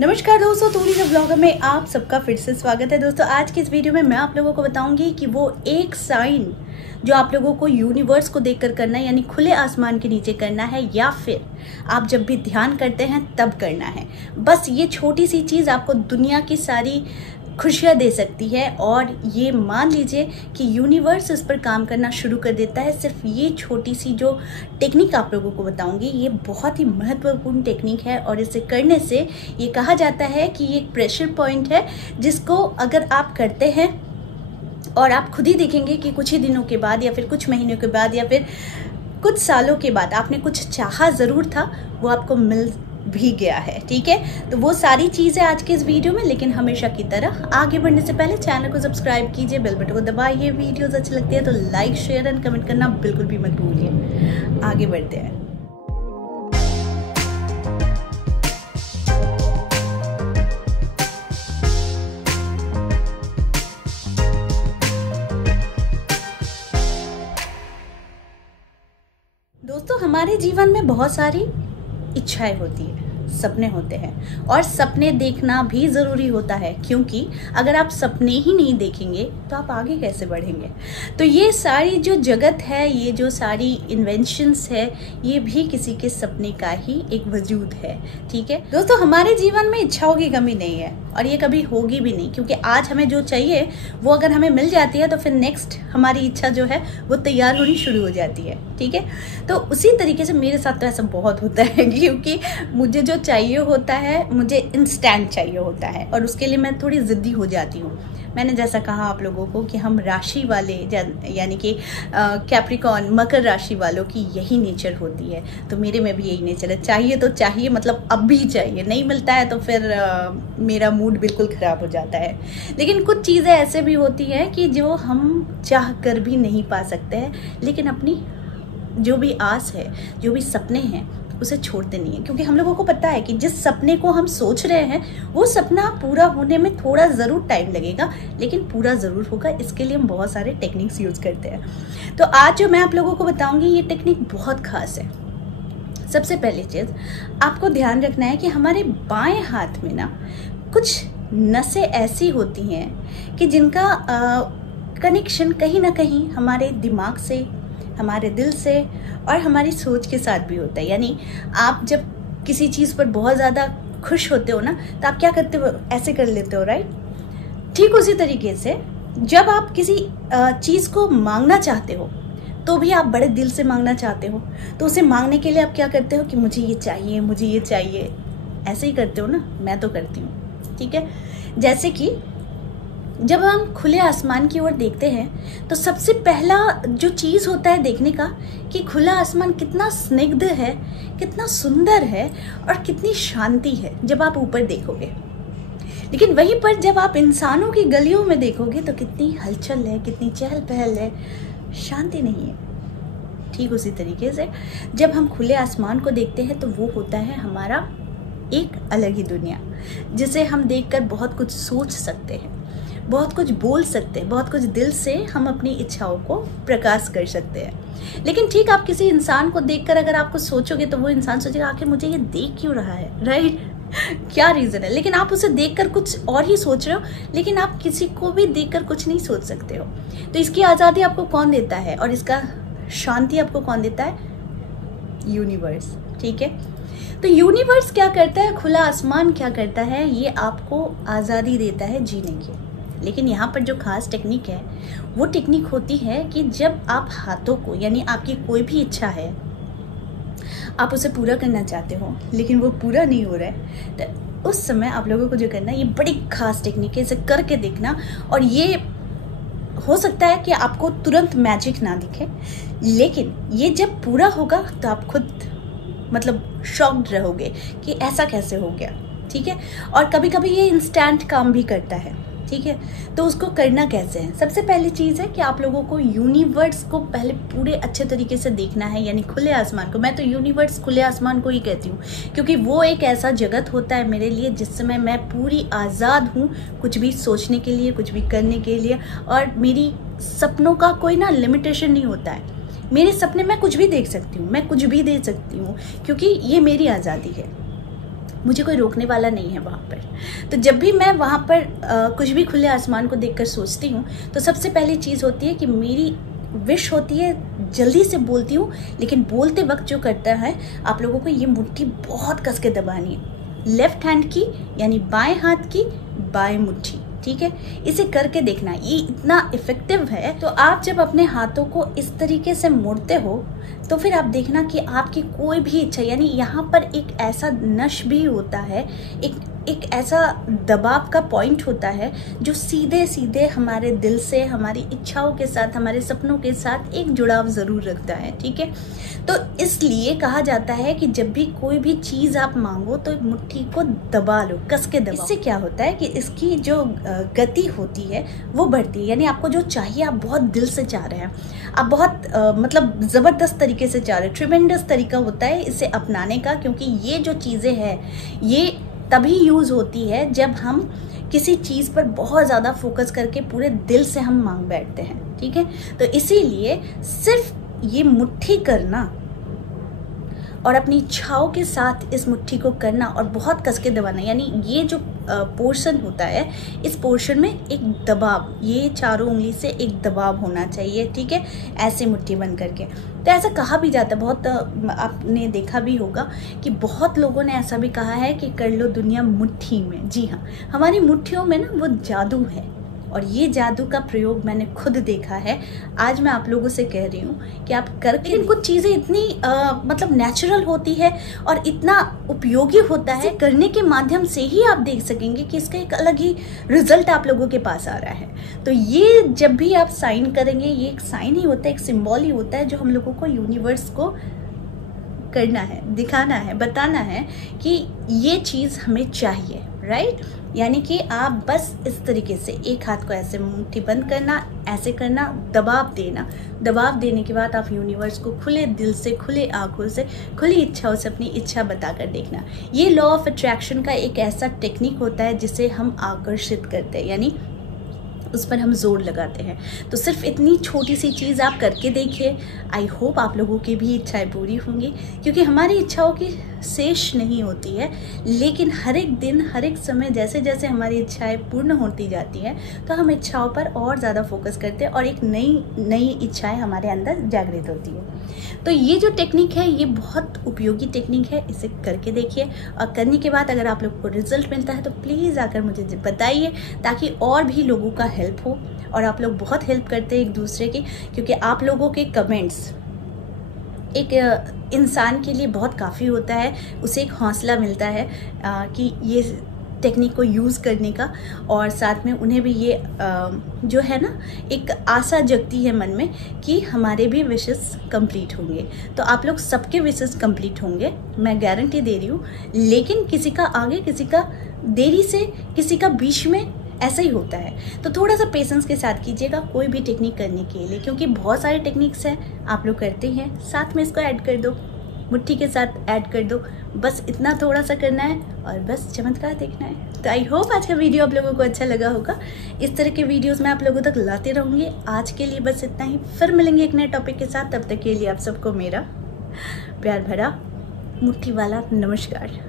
नमस्कार दोस्तों, tourism blogger में आप सबका फिर से स्वागत है। दोस्तों आज की इस वीडियो में मैं आप लोगों को बताऊंगी कि वो एक साइन जो आप लोगों को यूनिवर्स को देखकर करना है, यानी खुले आसमान के नीचे करना है, या फिर आप जब भी ध्यान करते हैं तब करना है। बस ये छोटी सी चीज़ आपको दुनिया की सारी खुशियाँ दे सकती है। और ये मान लीजिए कि यूनिवर्स इस पर काम करना शुरू कर देता है। सिर्फ ये छोटी सी जो टेक्निक आप लोगों को बताऊंगी, ये बहुत ही महत्वपूर्ण टेक्निक है। और इसे करने से ये कहा जाता है कि ये एक प्रेशर पॉइंट है, जिसको अगर आप करते हैं और आप खुद ही देखेंगे कि कुछ ही दिनों के बाद या फिर कुछ महीनों के बाद या फिर कुछ सालों के बाद आपने कुछ चाहा ज़रूर था, वो आपको मिल भी गया है। ठीक है, तो वो सारी चीज़ें आज के इस वीडियो में। लेकिन हमेशा की तरह आगे बढ़ने से पहले चैनल को सब्सक्राइब कीजिए, बेल बटन को दबाइए। वीडियोस अच्छी लगती है तो लाइक, शेयर एंड कमेंट करना बिल्कुल भी मत भूलिए। आगे बढ़ते हैं। दोस्तों हमारे जीवन में बहुत सारी इच्छाएं होती है, सपने होते हैं, और सपने देखना भी ज़रूरी होता है, क्योंकि अगर आप सपने ही नहीं देखेंगे तो आप आगे कैसे बढ़ेंगे। तो ये सारी जो जगत है, ये जो सारी इन्वेंशंस है, ये भी किसी के सपने का ही एक वजूद है। ठीक है दोस्तों, हमारे जीवन में इच्छाओं की कमी नहीं है और ये कभी होगी भी नहीं, क्योंकि आज हमें जो चाहिए वो अगर हमें मिल जाती है तो फिर नेक्स्ट हमारी इच्छा जो है वो तैयार होनी शुरू हो जाती है। ठीक है, तो उसी तरीके से मेरे साथ तो ऐसा बहुत होता है, क्योंकि मुझे जो चाहिए होता है, मुझे इंस्टेंट चाहिए होता है, और उसके लिए मैं थोड़ी ज़िद्दी हो जाती हूँ। मैंने जैसा कहा आप लोगों को कि हम राशि वाले यानी कि कैप्रिकॉर्न, मकर राशि वालों की यही नेचर होती है। तो मेरे में भी यही नेचर है, चाहिए तो चाहिए, मतलब अब भी चाहिए, नहीं मिलता है तो फिर मेरा मूड बिल्कुल ख़राब हो जाता है। लेकिन कुछ चीज़ें ऐसे भी होती हैं कि जो हम चाह कर भी नहीं पा सकते हैं, लेकिन अपनी जो भी आस है, जो भी सपने हैं, उसे छोड़ते नहीं है। क्योंकि हम लोगों को पता है कि जिस सपने को हम सोच रहे हैं वो सपना पूरा होने में थोड़ा ज़रूर टाइम लगेगा, लेकिन पूरा ज़रूर होगा। इसके लिए हम बहुत सारे टेक्निक्स यूज़ करते हैं। तो आज जो मैं आप लोगों को बताऊंगी, ये टेक्निक बहुत खास है। सबसे पहली चीज़ आपको ध्यान रखना है कि हमारे बाएं हाथ में ना कुछ नसें ऐसी होती हैं कि जिनका कनेक्शन कहीं ना कहीं हमारे दिमाग से, हमारे दिल से और हमारी सोच के साथ भी होता है। यानी आप जब किसी चीज़ पर बहुत ज़्यादा खुश होते हो ना, तो आप क्या करते हो, ऐसे कर लेते हो, राइट। ठीक उसी तरीके से जब आप किसी चीज़ को मांगना चाहते हो, तो भी आप बड़े दिल से मांगना चाहते हो, तो उसे मांगने के लिए आप क्या करते हो कि मुझे ये चाहिए, मुझे ये चाहिए, ऐसे ही करते हो ना। मैं तो करती हूँ। ठीक है, जैसे कि जब हम खुले आसमान की ओर देखते हैं तो सबसे पहला जो चीज़ होता है देखने का कि खुला आसमान कितना स्निग्ध है, कितना सुंदर है और कितनी शांति है जब आप ऊपर देखोगे। लेकिन वहीं पर जब आप इंसानों की गलियों में देखोगे तो कितनी हलचल है, कितनी चहल पहल है, शांति नहीं है। ठीक उसी तरीके से जब हम खुले आसमान को देखते हैं तो वो होता है हमारा एक अलग ही दुनिया, जिसे हम देखकर बहुत कुछ सोच सकते हैं, बहुत कुछ बोल सकते हैं, बहुत कुछ दिल से हम अपनी इच्छाओं को प्रकाश कर सकते हैं। लेकिन ठीक आप किसी इंसान को देखकर अगर आपको सोचोगे तो वो इंसान सोचेगा आखिर मुझे ये देख क्यों रहा है, राइट, क्या रीज़न है। लेकिन आप उसे देखकर कुछ और ही सोच रहे हो, लेकिन आप किसी को भी देखकर कुछ नहीं सोच सकते हो। तो इसकी आज़ादी आपको कौन देता है और इसका शांति आपको कौन देता है? यूनिवर्स। ठीक है, तो यूनिवर्स क्या करता है, खुला आसमान क्या करता है, ये आपको आज़ादी देता है जीने की। लेकिन यहाँ पर जो खास टेक्निक है वो टेक्निक होती है कि जब आप हाथों को, यानी आपकी कोई भी इच्छा है, आप उसे पूरा करना चाहते हो लेकिन वो पूरा नहीं हो रहा है, तो उस समय आप लोगों को जो करना है, ये बड़ी खास टेक्निक है, इसे करके देखना। और ये हो सकता है कि आपको तुरंत मैजिक ना दिखे, लेकिन ये जब पूरा होगा तो आप खुद मतलब शॉक्ड रहोगे कि ऐसा कैसे हो गया। ठीक है, और कभी कभी ये इंस्टेंट काम भी करता है। ठीक है, तो उसको करना कैसे है? सबसे पहली चीज़ है कि आप लोगों को यूनिवर्स को पहले पूरे अच्छे तरीके से देखना है, यानी खुले आसमान को। मैं तो यूनिवर्स, खुले आसमान को ही कहती हूँ, क्योंकि वो एक ऐसा जगत होता है मेरे लिए जिस समय मैं पूरी आज़ाद हूँ कुछ भी सोचने के लिए, कुछ भी करने के लिए, और मेरी सपनों का कोई ना लिमिटेशन नहीं होता है। मेरे सपने मैं कुछ भी देख सकती हूँ, मैं कुछ भी दे सकती हूँ, क्योंकि ये मेरी आज़ादी है। मुझे कोई रोकने वाला नहीं है वहाँ पर। तो जब भी मैं वहाँ पर कुछ भी खुले आसमान को देखकर सोचती हूँ तो सबसे पहली चीज़ होती है कि मेरी विश होती है, जल्दी से बोलती हूँ, लेकिन बोलते वक्त जो करता है आप लोगों को ये मुट्ठी बहुत कस के दबानी है, लेफ्ट हैंड की यानी बाएं हाथ की बाएं मुट्ठी, ठीक है। इसे करके देखना, ये इतना इफेक्टिव है। तो आप जब अपने हाथों को इस तरीके से मोड़ते हो तो फिर आप देखना कि आपकी कोई भी इच्छा, यानी यहाँ पर एक ऐसा नश भी होता है, एक ऐसा दबाव का पॉइंट होता है जो सीधे सीधे हमारे दिल से, हमारी इच्छाओं के साथ, हमारे सपनों के साथ एक जुड़ाव ज़रूर रखता है, ठीक है। तो इसलिए कहा जाता है कि जब भी कोई भी चीज़ आप मांगो तो मुट्ठी को दबा लो, कस के दबाओ। इससे क्या होता है कि इसकी जो गति होती है वो बढ़ती है, यानी आपको जो चाहिए आप बहुत दिल से चाह रहे हैं, आप बहुत मतलब ज़बरदस्त तरीके से चाह रहे हैं। ट्रिमेंडस तरीका होता है इसे अपनाने का, क्योंकि ये जो चीज़ें हैं ये तभी यूज़ होती है जब हम किसी चीज़ पर बहुत ज़्यादा फोकस करके पूरे दिल से हम मांग बैठते हैं, ठीक है। तो इसीलिए सिर्फ ये मुट्ठी करना और अपनी इच्छाओं के साथ इस मुट्ठी को करना और बहुत कस के दबाना, यानी ये जो पोर्शन होता है इस पोर्शन में एक दबाव, ये चारों उंगली से एक दबाव होना चाहिए, ठीक है, ऐसे मुट्ठी बन करके। तो ऐसा कहा भी जाता है, बहुत आपने देखा भी होगा कि बहुत लोगों ने ऐसा भी कहा है कि कर लो दुनिया मुट्ठी में। जी हाँ, हमारी मुट्ठियों में ना वो जादू है और ये जादू का प्रयोग मैंने खुद देखा है। आज मैं आप लोगों से कह रही हूँ कि आप करके, लेकिन कुछ चीज़ें इतनी मतलब नेचुरल होती है और इतना उपयोगी होता है, करने के माध्यम से ही आप देख सकेंगे कि इसका एक अलग ही रिजल्ट आप लोगों के पास आ रहा है। तो ये जब भी आप साइन करेंगे, ये एक साइन ही होता है, एक सिंबल ही होता है जो हम लोगों को यूनिवर्स को करना है, दिखाना है, बताना है कि ये चीज़ हमें चाहिए, राइट। यानी कि आप बस इस तरीके से एक हाथ को ऐसे मुट्ठी बंद करना, ऐसे करना, दबाव देना। दबाव देने के बाद आप यूनिवर्स को खुले दिल से, खुले आंखों से, खुली इच्छाओं से अपनी इच्छा बताकर देखना। ये लॉ ऑफ अट्रैक्शन का एक ऐसा टेक्निक होता है जिसे हम आकर्षित करते हैं, यानी उस पर हम जोर लगाते हैं। तो सिर्फ इतनी छोटी सी चीज़ आप करके देखिए, आई होप आप लोगों की भी इच्छाएं पूरी होंगी, क्योंकि हमारी इच्छाओं की शेष नहीं होती है, लेकिन हर एक दिन, हर एक समय जैसे जैसे हमारी इच्छाएं पूर्ण होती जाती हैं तो हम इच्छाओं पर और ज़्यादा फोकस करते हैं और एक नई नई इच्छाएं हमारे अंदर जागृत होती है। तो ये जो टेक्निक है ये बहुत उपयोगी टेक्निक है, इसे करके देखिए और करने के बाद अगर आप लोगों को रिजल्ट मिलता है तो प्लीज़ आकर मुझे बताइए, ताकि और भी लोगों का हेल्प हो। और आप लोग बहुत हेल्प करते हैं एक दूसरे की, क्योंकि आप लोगों के कमेंट्स एक इंसान के लिए बहुत काफ़ी होता है, उसे एक हौसला मिलता है कि ये टेक्निक को यूज़ करने का, और साथ में उन्हें भी ये जो है ना एक आशा जगती है मन में कि हमारे भी विशेस कंप्लीट होंगे। तो आप लोग सबके विशेस कंप्लीट होंगे, मैं गारंटी दे रही हूँ। लेकिन किसी का आगे, किसी का देरी से, किसी का बीच में, ऐसा ही होता है। तो थोड़ा सा पेशेंस के साथ कीजिएगा कोई भी टेक्निक करने के लिए, क्योंकि बहुत सारे टेक्निक्स हैं, आप लोग करते हैं, साथ में इसको ऐड कर दो, मुट्ठी के साथ ऐड कर दो, बस इतना थोड़ा सा करना है और बस चमत्कार देखना है। तो आई होप आज का वीडियो आप लोगों को अच्छा लगा होगा। इस तरह के वीडियोस मैं आप लोगों तक लाते रहूँगी। आज के लिए बस इतना ही, फिर मिलेंगे एक नए टॉपिक के साथ। तब तक के लिए आप सबको मेरा प्यार भरा मुट्ठी वाला नमस्कार।